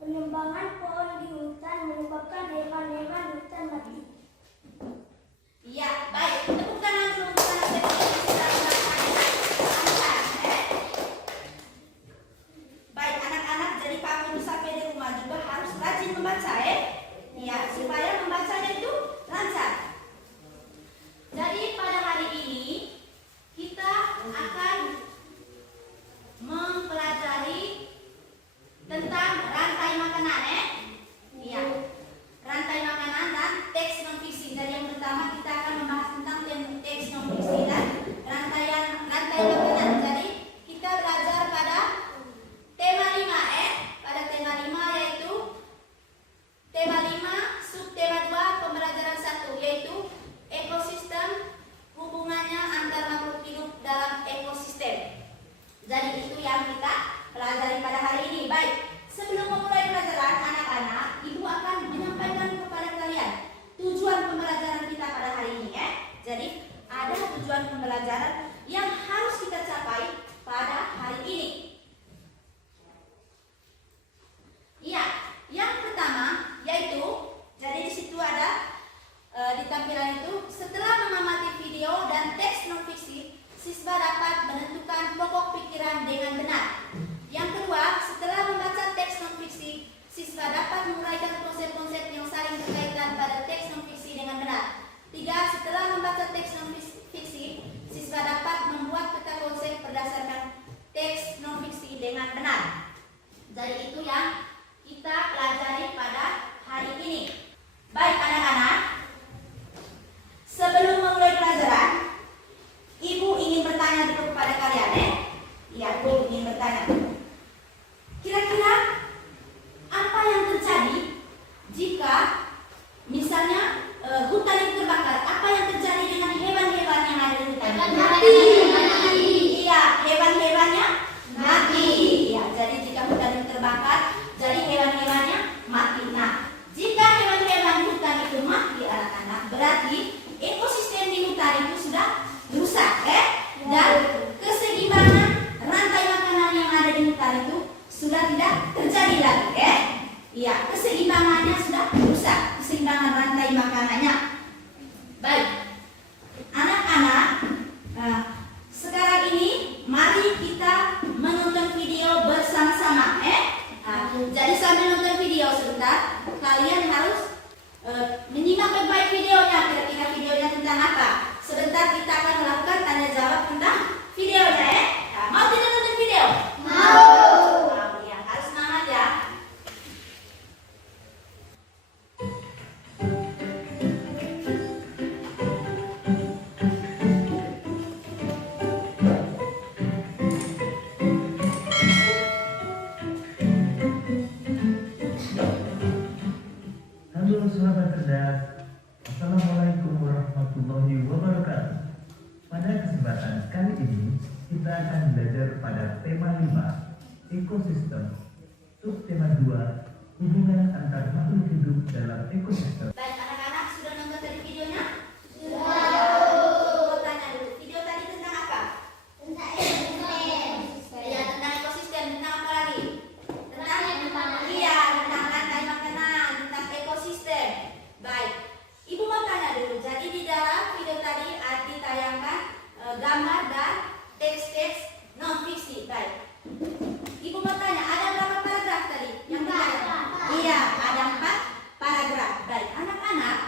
Penebangan pohon di hutan menyebabkan hewan-hewan hutan mati. Iya, baik. Tepuk tangan dulu untuk anak Baik, anak-anak, jadi Pak Guru sampai di rumah juga harus rajin membaca ya, supaya membacanya itu lancar. Jadi pada hari ini kita akan mempelajari tentang rantai makanan Iya. Rantai makanan dan teks non fiksi. Jadi yang pertama kita akan membahas tentang teks non fiksi dan rantai makanan. Jadi kita belajar pada tema 5 pada tema 5 yaitu tema 5 subtema 2 pembelajaran 1 yaitu ekosistem, hubungannya antar makhluk hidup dalam ekosistem. Jadi itu yang kita pelajari pada hari ini. Baik, sebelum memulai pelajaran anak-anak, Ibu akan menyampaikan kepada kalian tujuan pembelajaran kita pada hari ini Jadi ada tujuan pembelajaran yang harus kita capai pada hari ini. Iya, yang pertama yaitu jadi di situ ada di tampilan itu setelah mengamati video dan teks non fiksi, siswa dapat menentukan pokok pikiran dengan benar. Yang kedua, setelah membaca teks non fiksi, siswa dapat menguraikan konsep-konsep yang saling berkaitan pada teks non fiksi dengan benar. 3. Setelah membaca teks non fiksi, siswa dapat membuat peta konsep berdasarkan teks non fiksi dengan benar. Jadi itu yang kita pelajari pada hari ini. Baik anak-anak, sebelum memulai pelajaran, Ibu ingin bertanya dulu kepada kalian Iya, Ibu ingin bertanya. Kira-kira apa yang terjadi jika misalnya hutan itu terbakar? Apa yang terjadi dengan hewan-hewan yang ada di hutan? Mati. Iya, hewan-hewannya mati. Iya, jadi jika hutan itu terbakar, jadi hewan-hewannya mati. Nah, jika hewan-hewan hutan itu mati anak-anak, berarti ekosistem di hutan itu sudah rusak kita akan belajar pada tema 5, ekosistem. Subtema 2, hubungan antar makhluk hidup dalam ekosistem. Baik anak-anak, sudah nonton tadi videonya? Sudah. Mau tanya dulu, video tadi tentang apa? Tentang ekosistem. Ya, tentang ekosistem, tentang apa lagi? Tentang Tentang iya, tentang rantai makanan, tentang ekosistem. Baik, Ibu mau tanya dulu. Jadi di dalam video tadi ditayangkan gambar dan teks-teks non fiksi. Baik, Ibu mau tanya, ada berapa paragraf tadi? Yang ditayang? Iya, ada 4 paragraf. Baik, anak-anak,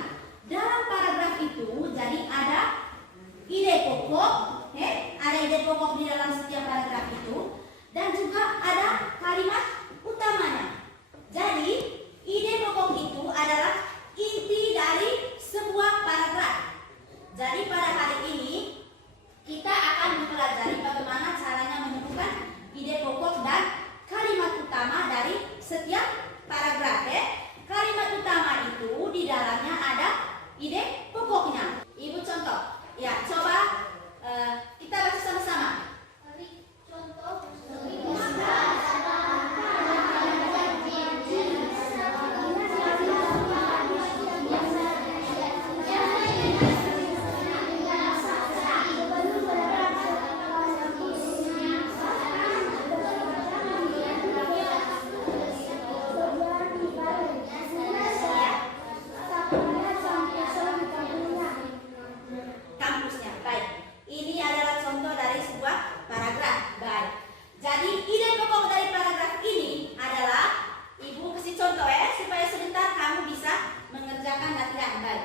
dalam paragraf itu jadi ada ide pokok, ada ide pokok di dalam setiap paragraf itu, dan juga ada kalimat utamanya. Jadi, ide pokok itu adalah inti dari sebuah paragraf. Jadi pada hari ini kita akan mempelajari bagaimana caranya menemukan ide pokok dan kalimat utama dari setiap paragraf. Kalimat utama itu di dalamnya ada ide pokoknya. Ibu contoh. Ya, coba kita baca sama-sama. Contoh. Kampusnya. Baik. Ini adalah contoh dari sebuah paragraf. Baik. Jadi ide pokok dari paragraf ini adalah Ibu kasih contoh supaya sebentar kamu bisa mengerjakan latihan. Baik.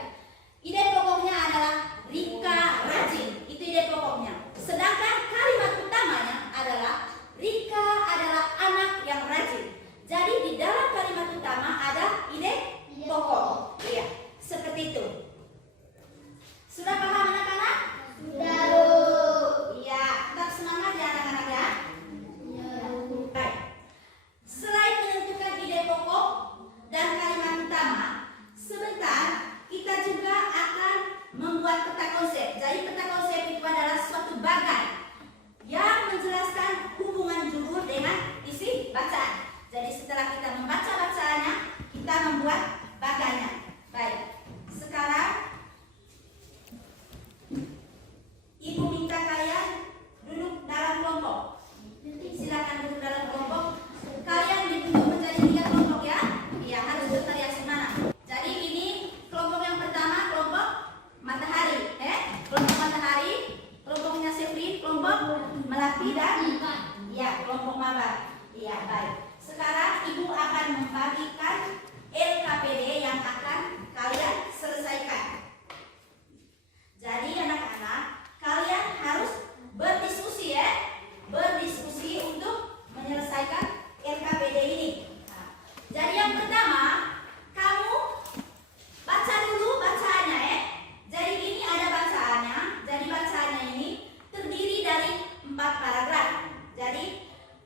Ide pokoknya adalah Rika rajin. Itu ide pokoknya. Sedangkan kalimat utamanya adalah Rika adalah anak yang rajin. Jadi di dalam kalimat utama ada ide pokok. Iya, seperti itu. Sudah paham anak-anak? Sudah. Iya, tetap semangat ya anak-anak ya. Baik. Selain menentukan ide pokok dan kalimat utama, sebentar kita juga akan membuat peta konsep. Jadi peta konsep itu adalah suatu bagan yang menjelaskan hubungan judul dengan isi bacaan. Jadi setelah kita membaca bacaannya, kita membuat bagannya. Baik. Sekarang Ibu minta kalian duduk dalam kelompok. Silakan duduk dalam kelompok. Kalian dibentuk menjadi 3 kelompok ya. Iya, harus bervariasi mana. Jadi ini kelompok yang pertama, kelompok matahari. Kelompok matahari, kelompoknya Sevrin, kelompok Melati dan iya, kelompok Mawar. Iya, baik. Sekarang Ibu akan membagikan LKPD yang akan kalian selesaikan. Jadi anak-anak, kalian harus berdiskusi berdiskusi untuk menyelesaikan LKPD ini. Nah, jadi yang pertama, kamu baca dulu bacaannya Jadi ini ada bacaannya. Jadi bacaannya ini terdiri dari 4 paragraf. Jadi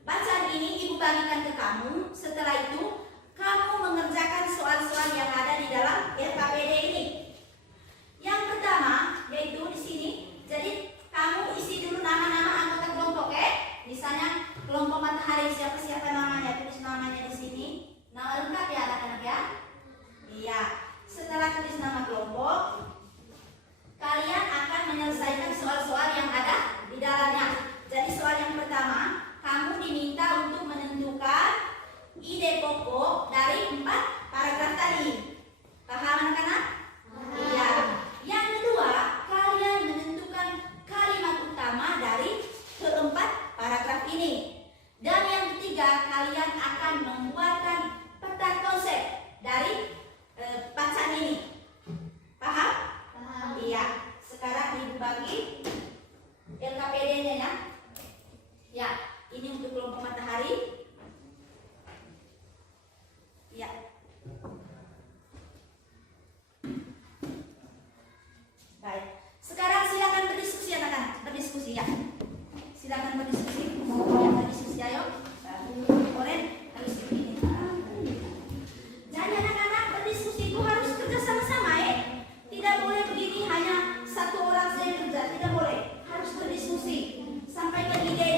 bacaan ini Ibu bagikan ke kamu. Setelah itu kamu mengerjakan soal-soal yang ada di dalam LKPD ini. Yang pertama yaitu di sini. Jadi kamu isi dulu nama-nama anggota kelompok Misalnya kelompok matahari, siapa namanya, tulis namanya di sini. Nama lengkap ya anak-anak ya. Iya. Setelah tulis nama kelompok, kalian akan menyelesaikan soal-soal yang ada di dalamnya. Jadi soal yang pertama, kamu diminta untuk menentukan ide pokok dari 4 paragraf tadi. Paham anak-anak? Iya. Yang kedua, kalian menentukan kalimat utama dari keempat paragraf ini. Dan yang ketiga, kalian akan membuatkan peta konsep dari bacaan ini. Paham? Paham. Iya. Sekarang Ibu bagi LKPD-nya ya. Ya, ini untuk kelompok matahari. Ya. Baik. Sekarang silakan berdiskusi anak-anak. Berdiskusi ya. Silakan berdiskusi. Ya, berdiskusi ayo. Oren, harus begini. Jadi anak-anak berdiskusi itu harus kerja sama-sama Tidak boleh begini hanya satu orang saja kerja. Tidak boleh. Harus berdiskusi. Sampaikan ide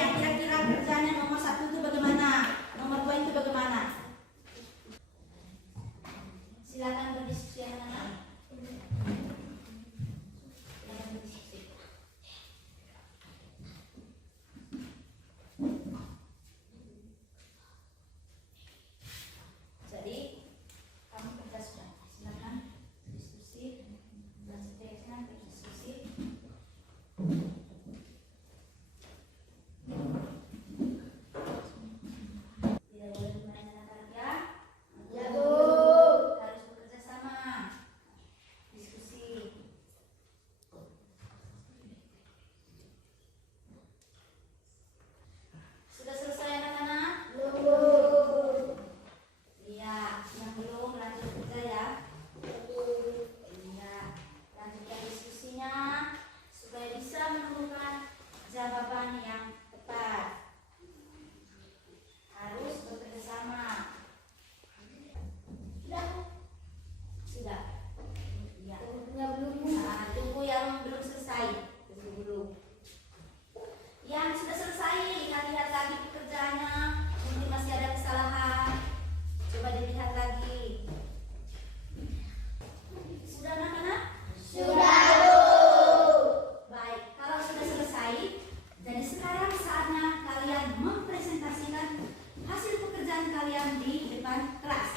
Jadi sekarang saatnya kalian mempresentasikan hasil pekerjaan kalian di depan kelas.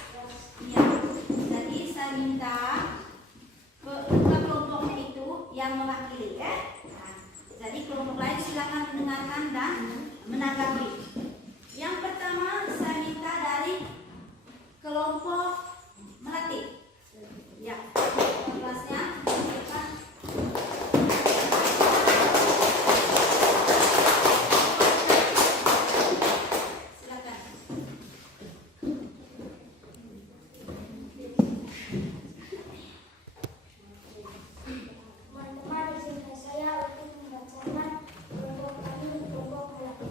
Ya, jadi saya minta ketua kelompoknya itu yang mewakili ya. Nah, jadi kelompok lain silakan mendengarkan dan menanggapi. Yang pertama saya minta dari kelompok Melati. Ya, kelasnya silakan. Teman-teman, izinkan saya untuk membacakan kelompok kami kelompok Melati.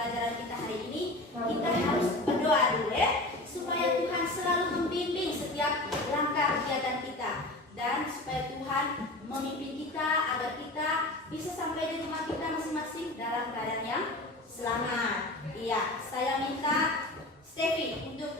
pelajaran kita hari ini, kita harus berdoa dulu ya, supaya Tuhan selalu membimbing setiap langkah kegiatan kita, dan supaya Tuhan memimpin kita agar kita bisa sampai di rumah kita masing-masing dalam keadaan yang selamat. Iya, saya minta Steffi untuk